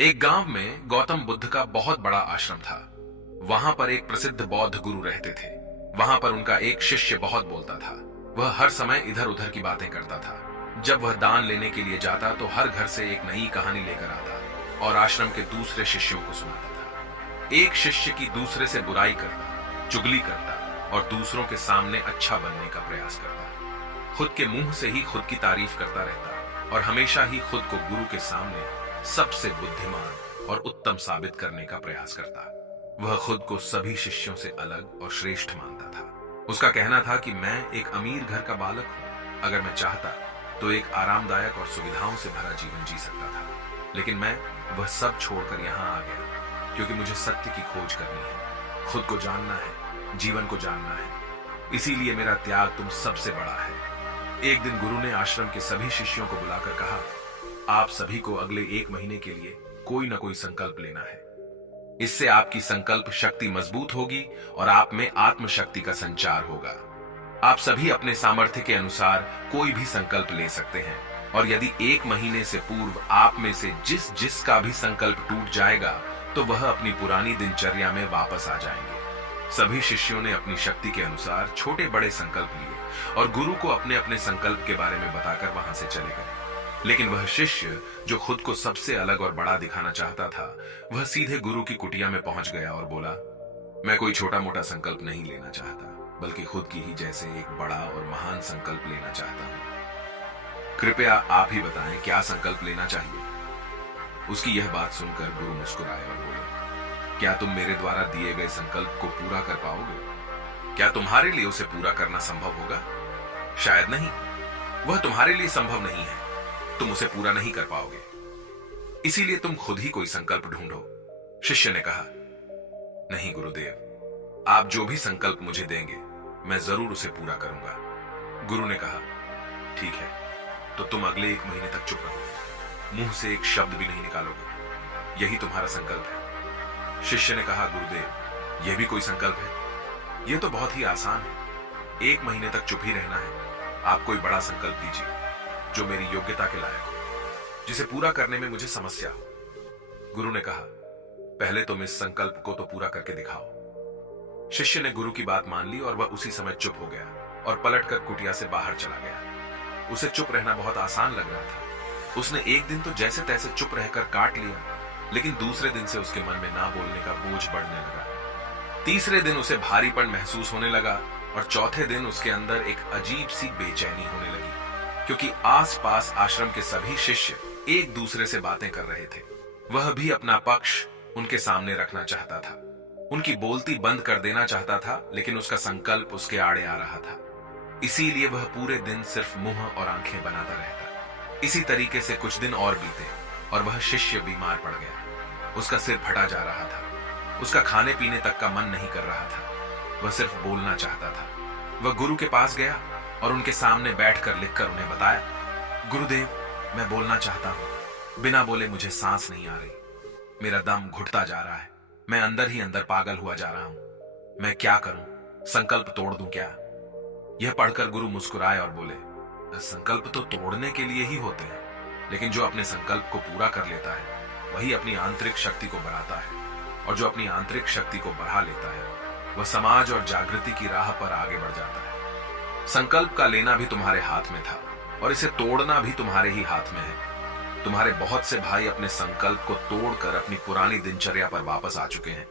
एक गांव में गौतम बुद्ध का बहुत बड़ा आश्रम था। वहां पर एक प्रसिद्ध बौद्ध गुरु रहते थे। वहां पर उनका एक शिष्य बहुत बोलता था। वह हर समय इधर उधर की बातें करता था। जब वह दान लेने के लिए जाता तो हर घर से एक नई कहानी लेकर आता और आश्रम के दूसरे शिष्यों को सुनाता था। एक शिष्य की दूसरे से बुराई करता, चुगली करता और दूसरों के सामने अच्छा बनने का प्रयास करता। खुद के मुंह से ही खुद की तारीफ करता रहता और हमेशा ही खुद को गुरु के सामने सबसे बुद्धिमान और उत्तम साबित करने का प्रयास करता। वह खुद को सभी शिष्यों से अलग और श्रेष्ठ मानता था। उसका कहना था कि मैं एक अमीर घर का बालक हूं। अगर मैं चाहता तो एक आरामदायक और सुविधाओं से भरा जीवन जी सकता था, लेकिन मैं वह सब छोड़कर यहां आ गया क्योंकि मुझे सत्य की खोज करनी है, खुद को जानना है, जीवन को जानना है। इसीलिए मेरा त्याग तुम सबसे बड़ा है। एक दिन गुरु ने आश्रम के सभी शिष्यों को बुलाकर कहा, आप सभी को अगले 1 महीने के लिए कोई ना कोई संकल्प लेना है। इससे आपकी संकल्प शक्ति मजबूत होगी और आप में आत्मशक्ति का संचार होगा। आप सभी अपने सामर्थ्य के अनुसार कोई भी संकल्प ले सकते हैं और यदि 1 महीने से पूर्व आप में से जिस का भी संकल्प टूट जाएगा तो वह अपनी पुरानी दिनचर्या में वापस आ जाएंगे। सभी शिष्यों ने अपनी शक्ति के अनुसार छोटे बड़े संकल्प लिए और गुरु को अपने अपने संकल्प के बारे में बताकर वहां से चले गए। लेकिन वह शिष्य जो खुद को सबसे अलग और बड़ा दिखाना चाहता था, वह सीधे गुरु की कुटिया में पहुंच गया और बोला, मैं कोई छोटा मोटा संकल्प नहीं लेना चाहता, बल्कि खुद की ही जैसे एक बड़ा और महान संकल्प लेना चाहता हूं। कृपया आप ही बताएं क्या संकल्प लेना चाहिए। उसकी यह बात सुनकर गुरु मुस्कुराए और बोले, क्या तुम मेरे द्वारा दिए गए संकल्प को पूरा कर पाओगे? क्या तुम्हारे लिए उसे पूरा करना संभव होगा? शायद नहीं। वह तुम्हारे लिए संभव नहीं है, तुम उसे पूरा नहीं कर पाओगे। इसीलिए तुम खुद ही कोई संकल्प ढूंढो। शिष्य ने कहा, नहीं गुरुदेव, आप जो भी संकल्प मुझे देंगे मैं जरूर उसे पूरा करूंगा। गुरु ने कहा, ठीक है, तो तुम अगले 1 महीने तक चुप रहो, मुंह से एक शब्द भी नहीं निकालोगे। यही तुम्हारा संकल्प है। शिष्य ने कहा, गुरुदेव, यह भी कोई संकल्प है? यह तो बहुत ही आसान है। 1 महीने तक चुप ही रहना है। आप कोई बड़ा संकल्प दीजिए जो मेरी योग्यता के लायक हो, जिसे पूरा करने में मुझे समस्या हो। गुरु ने कहा, पहले तुम इस संकल्प को तो पूरा करके दिखाओ। शिष्य ने गुरु की बात मान ली और वह उसी समय चुप हो गया और पलटकर कुटिया से बाहर चला गया। उसे चुप रहना बहुत आसान लग रहा था। उसने एक दिन तो जैसे तैसे चुप रहकर काट लिया, लेकिन दूसरे दिन से उसके मन में ना बोलने का बोझ बढ़ने लगा। तीसरे दिन उसे भारीपन महसूस होने लगा और चौथे दिन उसके अंदर एक अजीब सी बेचैनी होने लगी, क्योंकि आसपास आश्रम के सभी शिष्य एक दूसरे से बातें कर रहे थे। वह भी अपना पक्ष उनके सामने रखना चाहता था, उनकी बोलती बंद कर देना चाहता था, लेकिन उसका संकल्प उसके आड़े आ रहा था। इसीलिए वह पूरे दिन सिर्फ मुंह और आंखें बनाता रहता। इसी तरीके से कुछ दिन और बीते और वह शिष्य बीमार पड़ गया। उसका सिर फटा जा रहा था। उसका खाने पीने तक का मन नहीं कर रहा था। वह सिर्फ बोलना चाहता था। वह गुरु के पास गया और उनके सामने बैठकर लिखकर उन्हें बताया, गुरुदेव, मैं बोलना चाहता हूं। बिना बोले मुझे सांस नहीं आ रही। मेरा दम घुटता जा रहा है। मैं अंदर ही अंदर पागल हुआ जा रहा हूं। मैं क्या करूं? संकल्प तोड़ दूं क्या? यह पढ़कर गुरु मुस्कुराए और बोले, संकल्प तो तोड़ने के लिए ही होते हैं, लेकिन जो अपने संकल्प को पूरा कर लेता है वही अपनी आंतरिक शक्ति को बढ़ाता है, और जो अपनी आंतरिक शक्ति को बढ़ा लेता है वह समाज और जागृति की राह पर आगे बढ़ जाता है। संकल्प का लेना भी तुम्हारे हाथ में था और इसे तोड़ना भी तुम्हारे ही हाथ में है। तुम्हारे बहुत से भाई अपने संकल्प को तोड़कर अपनी पुरानी दिनचर्या पर वापस आ चुके हैं।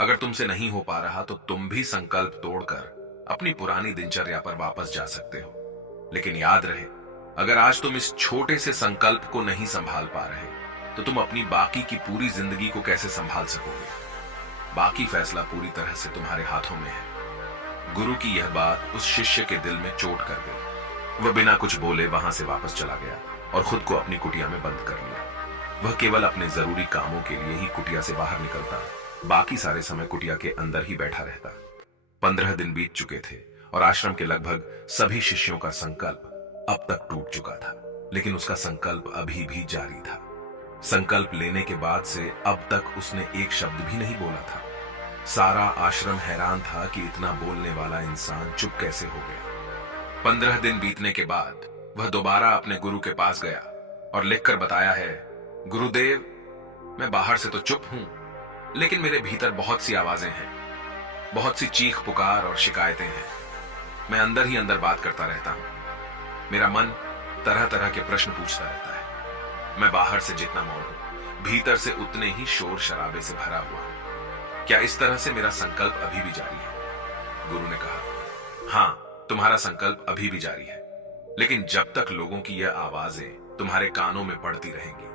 अगर तुमसे नहीं हो पा रहा तो तुम भी संकल्प तोड़कर अपनी पुरानी दिनचर्या पर वापस जा सकते हो। लेकिन याद रहे, अगर आज तुम इस छोटे से संकल्प को नहीं संभाल पा रहे तो तुम अपनी बाकी की पूरी जिंदगी को कैसे संभाल सकोगे? बाकी फैसला पूरी तरह से तुम्हारे हाथों में है। गुरु की यह बात उस शिष्य के दिल में चोट कर गई। वह बिना कुछ बोले वहां से वापस चला गया और खुद को अपनी कुटिया में बंद कर लिया। वह केवल अपने जरूरी कामों के लिए ही कुटिया से बाहर निकलता, बाकी सारे समय कुटिया के अंदर ही बैठा रहता। 15 दिन बीत चुके थे और आश्रम के लगभग सभी शिष्यों का संकल्प अब तक टूट चुका था, लेकिन उसका संकल्प अभी भी जारी था। संकल्प लेने के बाद से अब तक उसने एक शब्द भी नहीं बोला था। सारा आश्रम हैरान था कि इतना बोलने वाला इंसान चुप कैसे हो गया। 15 दिन बीतने के बाद वह दोबारा अपने गुरु के पास गया और लिखकर बताया है, गुरुदेव, मैं बाहर से तो चुप हूं, लेकिन मेरे भीतर बहुत सी आवाजें हैं, बहुत सी चीख पुकार और शिकायतें हैं। मैं अंदर ही अंदर बात करता रहता हूं। मेरा मन तरह तरह के प्रश्न पूछता रहता है। मैं बाहर से जितना मौन हूं, भीतर से उतने ही शोर शराबे से भरा हुआ हूं। क्या इस तरह से मेरा संकल्प अभी भी जारी है? गुरु ने कहा, हां, तुम्हारा संकल्प अभी भी जारी है, लेकिन जब तक लोगों की यह आवाजें तुम्हारे कानों में पड़ती रहेंगी,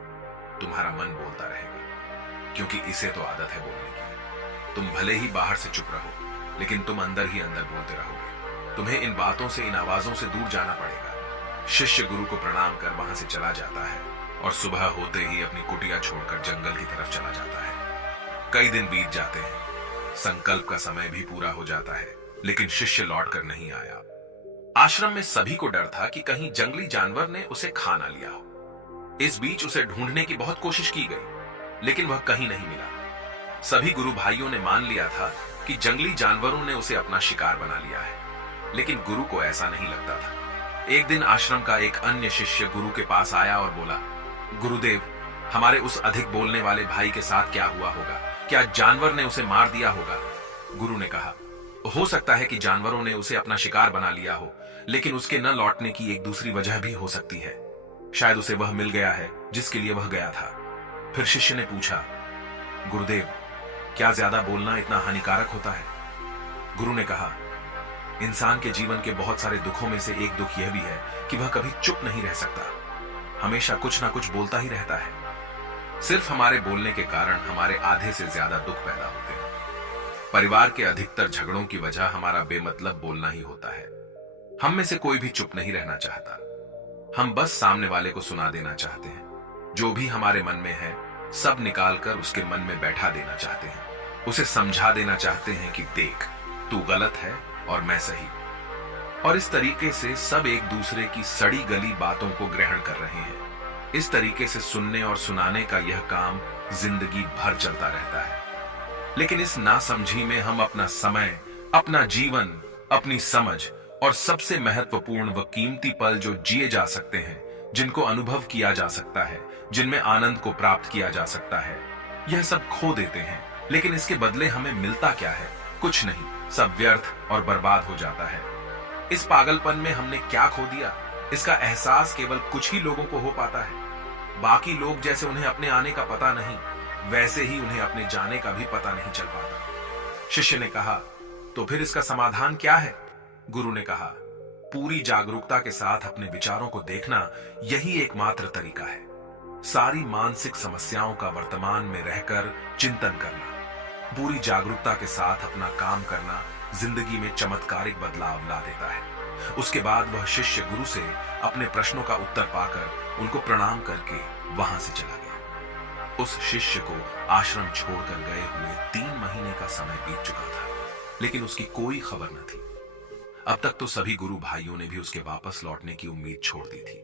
तुम्हारा मन बोलता रहेगा, क्योंकि इसे तो आदत है बोलने की। तुम भले ही बाहर से चुप रहो, लेकिन तुम अंदर ही अंदर बोलते रहोगे। तुम्हें इन बातों से, इन आवाजों से दूर जाना पड़ेगा। शिष्य गुरु को प्रणाम कर वहां से चला जाता है और सुबह होते ही अपनी कुटिया छोड़कर जंगल की तरफ चला जाता है। कई दिन बीत जाते हैं, संकल्प का समय भी पूरा हो जाता है, लेकिन शिष्य लौटकर नहीं आया। आश्रम में सभी को डर था कि कहीं जंगली जानवर ने उसे खा ना लिया हो। इस बीच उसे ढूंढने की बहुत कोशिश की गई, लेकिन वह कहीं नहीं मिला। सभी गुरु भाइयों ने मान लिया था कि जंगली जानवरों ने उसे अपना शिकार बना लिया है, लेकिन गुरु को ऐसा नहीं लगता था। एक दिन आश्रम का एक अन्य शिष्य गुरु के पास आया और बोला, गुरुदेव, हमारे उस अधिक बोलने वाले भाई के साथ क्या हुआ होगा? क्या जानवर ने उसे मार दिया होगा? गुरु ने कहा, हो सकता है कि जानवरों ने उसे अपना शिकार बना लिया हो, लेकिन उसके न लौटने की एक दूसरी वजह भी हो सकती है। शायद उसे वह मिल गया है जिसके लिए वह गया था। फिर शिष्य ने पूछा, गुरुदेव, क्या ज्यादा बोलना इतना हानिकारक होता है? गुरु ने कहा, इंसान के जीवन के बहुत सारे दुखों में से एक दुख यह भी है कि वह कभी चुप नहीं रह सकता, हमेशा कुछ ना कुछ बोलता ही रहता है। सिर्फ हमारे बोलने के कारण हमारे आधे से ज्यादा दुख पैदा होते हैं। परिवार के अधिकतर झगड़ों की वजह हमारा बेमतलब बोलना ही होता है। हम में से कोई भी चुप नहीं रहना चाहता। हम बस सामने वाले को सुना देना चाहते हैं। जो भी हमारे मन में है, सब निकालकर उसके मन में बैठा देना चाहते हैं। उसे समझा देना चाहते हैं कि देख, तू गलत है और मैं सही। और इस तरीके से सब एक दूसरे की सड़ी गली बातों को ग्रहण कर रहे हैं। इस तरीके से सुनने और सुनाने का यह काम जिंदगी भर चलता रहता है। लेकिन इस नासमझी में हम अपना समय, अपना जीवन, अपनी समझ और सबसे महत्वपूर्ण व कीमती पल जो जिए जा सकते हैं, जिनको अनुभव किया जा सकता है, जिनमें आनंद को प्राप्त किया जा सकता है, यह सब खो देते हैं। लेकिन इसके बदले हमें मिलता क्या है? कुछ नहीं, सब व्यर्थ और बर्बाद हो जाता है। इस पागलपन में हमने क्या खो दिया, इसका एहसास केवल कुछ ही लोगों को हो पाता है। बाकी लोग जैसे उन्हें अपने आने का पता नहीं, वैसे ही उन्हें अपने जाने का भी पता नहीं चल पाता। शिष्य ने कहा, तो फिर इसका समाधान क्या है? गुरु ने कहा, पूरी जागरूकता के साथ अपने विचारों को देखना यही एकमात्र तरीका है। सारी मानसिक समस्याओं का वर्तमान में रहकर चिंतन करना, पूरी जागरूकता के साथ अपना काम करना जिंदगी में चमत्कारिक बदलाव ला देता है। उसके बाद वह शिष्य गुरु से अपने प्रश्नों का उत्तर पाकर उनको प्रणाम करके वहां से चला गया। उस शिष्य को आश्रम छोड़कर गए हुए 3 महीने का समय बीत चुका था, लेकिन उसकी कोई खबर न थी। अब तक तो सभी गुरु भाइयों ने भी उसके वापस लौटने की उम्मीद छोड़ दी थी,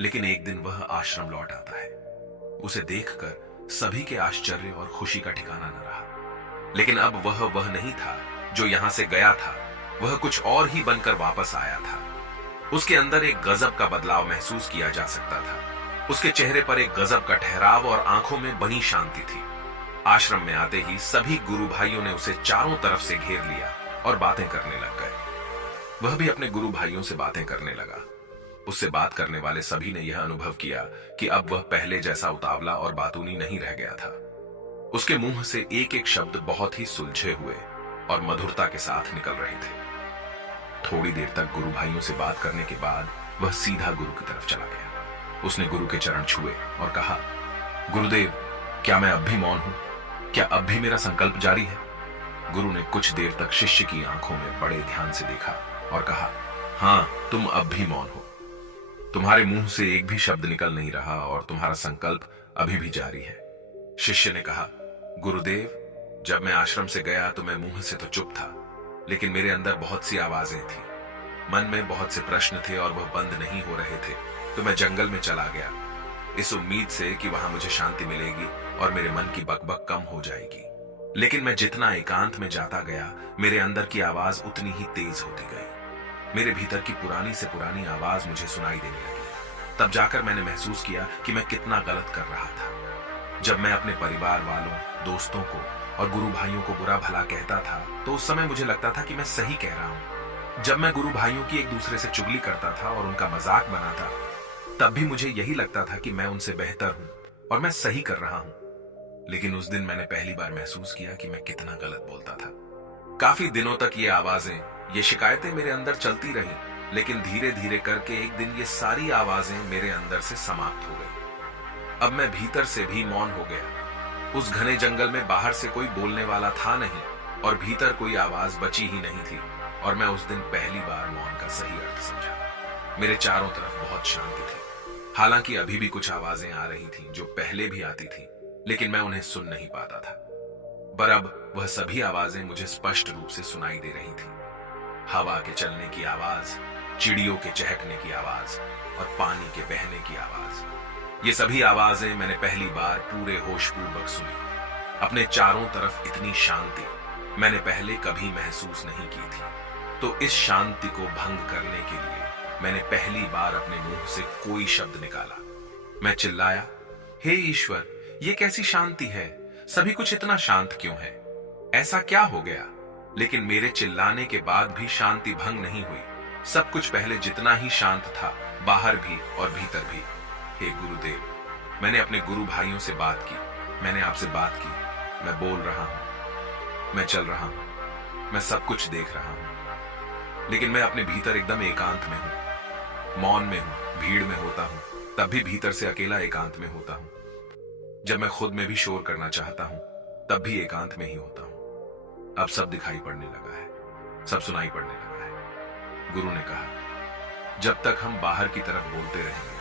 लेकिन एक दिन वह आश्रम लौट आता है। उसे देखकर सभी के आश्चर्य और खुशी का ठिकाना न रहा। लेकिन अब वह नहीं था जो यहां से गया था, वह कुछ और ही बनकर वापस आया था। उसके अंदर एक गजब का बदलाव महसूस किया जा सकता था। उसके चेहरे पर एक गजब का ठहराव और आंखों में बनी शांति थी। आश्रम में आते ही सभी गुरु भाइयों ने उसे चारों तरफ से घेर लिया और बातें करने लग गए। वह भी अपने गुरु भाइयों से बातें करने लगा। उससे बात करने वाले सभी ने यह अनुभव किया कि अब वह पहले जैसा उतावला और बातूनी नहीं रह गया था। उसके मुंह से एक एक शब्द बहुत ही सुलझे हुए और मधुरता के साथ निकल रहे थे। थोड़ी देर तक गुरु भाइयों से बात करने के बाद वह सीधा गुरु की तरफ चला गया। उसने गुरु के चरण छुए और कहा, गुरुदेव, क्या मैं अब भी मौन हूं? क्या अब भी मेरा संकल्प जारी है? गुरु ने कुछ देर तक शिष्य की आंखों में बड़े ध्यान से देखा और कहा, हां, तुम अब भी मौन हो। तुम्हारे मुंह से एक भी शब्द निकल नहीं रहा और तुम्हारा संकल्प अभी भी जारी है। शिष्य ने कहा, गुरुदेव, जब मैं आश्रम से गया तो मैं मुंह से तो चुप था, लेकिन मेरे अंदर बहुत सी आवाजें थी। मन में बहुत से प्रश्न थे और वह बंद नहीं हो रहे थे, तो मैं जंगल में चला गया, इस उम्मीद से कि वहां मुझे शांति मिलेगी और मेरे मन की बकबक कम हो जाएगी। लेकिन मैं जितना एकांत में जाता गया, मेरे अंदर की आवाज उतनी ही तेज होती गई। मेरे भीतर की पुरानी से पुरानी आवाज मुझे सुनाई देने लगी। तब जाकर मैंने महसूस किया कि मैं कितना गलत कर रहा था। जब मैं अपने परिवार वालों, दोस्तों को और गुरु भाइयों को बुरा भला कहता था तो उस समय मुझे लगता था कि मैं सही कह रहा हूं। जब मैं गुरु भाइयों की एक दूसरे से चुगली करता था और उनका मजाक बनाता, तब भी मुझे यही लगता था कि मैं उनसे बेहतर हूं और मैं सही कर रहा हूं। लेकिन उस दिन मैंने पहली बार महसूस किया कि मैं कितना गलत बोलता था। काफी दिनों तक ये आवाजें, ये शिकायतें मेरे अंदर चलती रही, लेकिन धीरे धीरे करके एक दिन ये सारी आवाजें मेरे अंदर से समाप्त हो गई। अब मैं भीतर से भी मौन हो गया। उस घने जंगल में बाहर से कोई बोलने वाला था नहीं और भीतर कोई आवाज बची ही नहीं थी, और मैं उस दिन पहली बार मौन का सही अर्थ समझा। मेरे चारों तरफ बहुत शांति थी। हालांकि अभी भी कुछ आवाजें आ रही थीं जो पहले भी आती थीं, लेकिन मैं उन्हें सुन नहीं पाता था। पर अब वह सभी आवाजें मुझे स्पष्ट रूप से सुनाई दे रही थीं। हवा के चलने की आवाज, चिड़ियों के चहकने की आवाज और पानी के बहने की आवाज। ये सभी आवाजें मैंने पहली बार पूरे होशपूर्वक सुनी। अपने चारों तरफ इतनी शांति मैंने पहले कभी महसूस नहीं की थी। तो इस शांति को भंग करने के लिए मैंने पहली बार अपने मुंह से कोई शब्द निकाला। मैं चिल्लाया, हे ईश्वर, ये कैसी शांति है? सभी कुछ इतना शांत क्यों है? ऐसा क्या हो गया? लेकिन मेरे चिल्लाने के बाद भी शांति भंग नहीं हुई। सब कुछ पहले जितना ही शांत था, बाहर भी और भीतर भी। हे गुरुदेव, मैंने अपने गुरु भाइयों से बात की, मैंने आपसे बात की। मैं बोल रहा हूं, मैं चल रहा हूं, मैं सब कुछ देख रहा हूं, लेकिन मैं अपने भीतर एकदम एकांत में हूं, मौन में हूं, भीड़ में होता हूं, तब भी भीतर से अकेला एकांत में होता हूं। जब मैं खुद में भी शोर करना चाहता हूं, तब भी एकांत में ही होता हूं। अब सब दिखाई पड़ने लगा है, सब सुनाई पड़ने लगा है। गुरु ने कहा, जब तक हम बाहर की तरफ बोलते रहेंगे,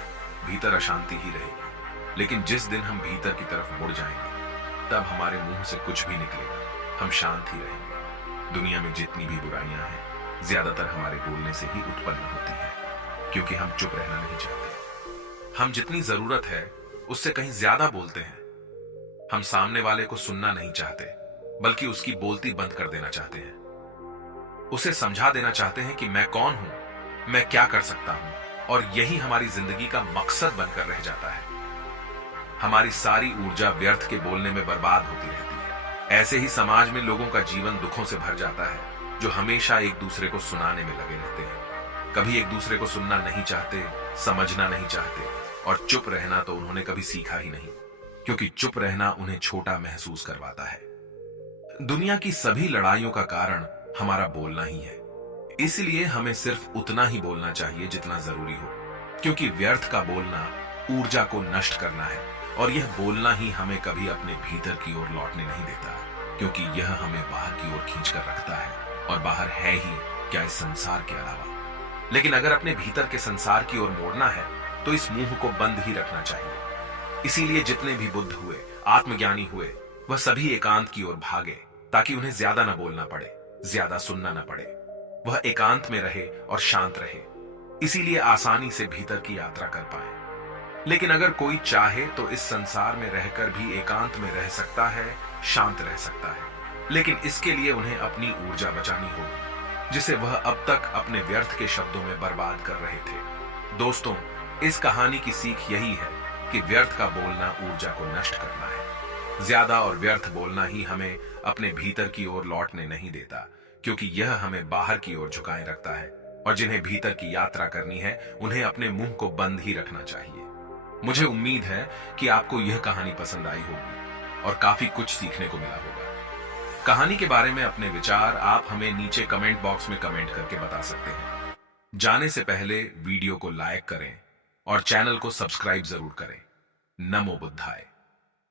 भीतर अशांति ही रहेगी। लेकिन जिस दिन हम भीतर की तरफ मुड़ जाएंगे, तब हमारे मुंह से कुछ भी निकलेगा, हम शांत ही रहेंगे। दुनिया में जितनी भी बुराइयां हैं, ज्यादातर हमारे बोलने से ही उत्पन्न होती है, क्योंकि हम चुप रहना नहीं चाहते। हम जितनी जरूरत है उससे कहीं ज्यादा बोलते हैं। हम सामने वाले को सुनना नहीं चाहते, बल्कि उसकी बोलती बंद कर देना चाहते हैं। उसे समझा देना चाहते हैं कि मैं कौन हूं, मैं क्या कर सकता हूं, और यही हमारी जिंदगी का मकसद बनकर रह जाता है। हमारी सारी ऊर्जा व्यर्थ के बोलने में बर्बाद होती रहती है। ऐसे ही समाज में लोगों का जीवन दुखों से भर जाता है, जो हमेशा एक दूसरे को सुनाने में लगे रहते हैं। कभी एक दूसरे को सुनना नहीं चाहते, समझना नहीं चाहते, और चुप रहना तो उन्होंने कभी सीखा ही नहीं, क्योंकि चुप रहना उन्हें छोटा महसूस करवाता है। दुनिया की सभी लड़ाइयों का कारण हमारा बोलना ही है। इसलिए हमें सिर्फ उतना ही बोलना चाहिए जितना जरूरी हो, क्योंकि व्यर्थ का बोलना ऊर्जा को नष्ट करना है, और यह बोलना ही हमें कभी अपने भीतर की ओर लौटने नहीं देता, क्योंकि यह हमें बाहर की ओर खींचकर रखता है, और बाहर है ही क्या इस संसार के अलावा। लेकिन अगर अपने भीतर के संसार की ओर मोड़ना है, तो इस मुंह को बंद ही रखना चाहिए। इसीलिए जितने भी बुद्ध हुए, आत्मज्ञानी हुए, वह सभी एकांत की ओर भागे, ताकि उन्हें ज्यादा न बोलना पड़े, ज्यादा सुनना न पड़े। वह एकांत में रहे और शांत रहे, इसीलिए आसानी से भीतर की यात्रा कर पाए। लेकिन अगर कोई चाहे तो इस संसार में रहकर भी एकांत में रह सकता है, शांत रह सकता है, लेकिन इसके लिए उन्हें अपनी ऊर्जा बचानी होगी, जिसे वह अब तक अपने व्यर्थ के शब्दों में बर्बाद कर रहे थे। दोस्तों, इस कहानी की सीख यही है कि व्यर्थ का बोलना ऊर्जा को नष्ट करना है। ज्यादा और व्यर्थ बोलना ही हमें अपने भीतर की ओर लौटने नहीं देता, क्योंकि यह हमें बाहर की ओर झुकाए रखता है, और जिन्हें भीतर की यात्रा करनी है, उन्हें अपने मुंह को बंद ही रखना चाहिए। मुझे उम्मीद है कि आपको यह कहानी पसंद आई होगी और काफी कुछ सीखने को मिला होगा। कहानी के बारे में अपने विचार आप हमें नीचे कमेंट बॉक्स में कमेंट करके बता सकते हैं। जाने से पहले वीडियो को लाइक करें और चैनल को सब्सक्राइब जरूर करें। नमो बुद्धाय।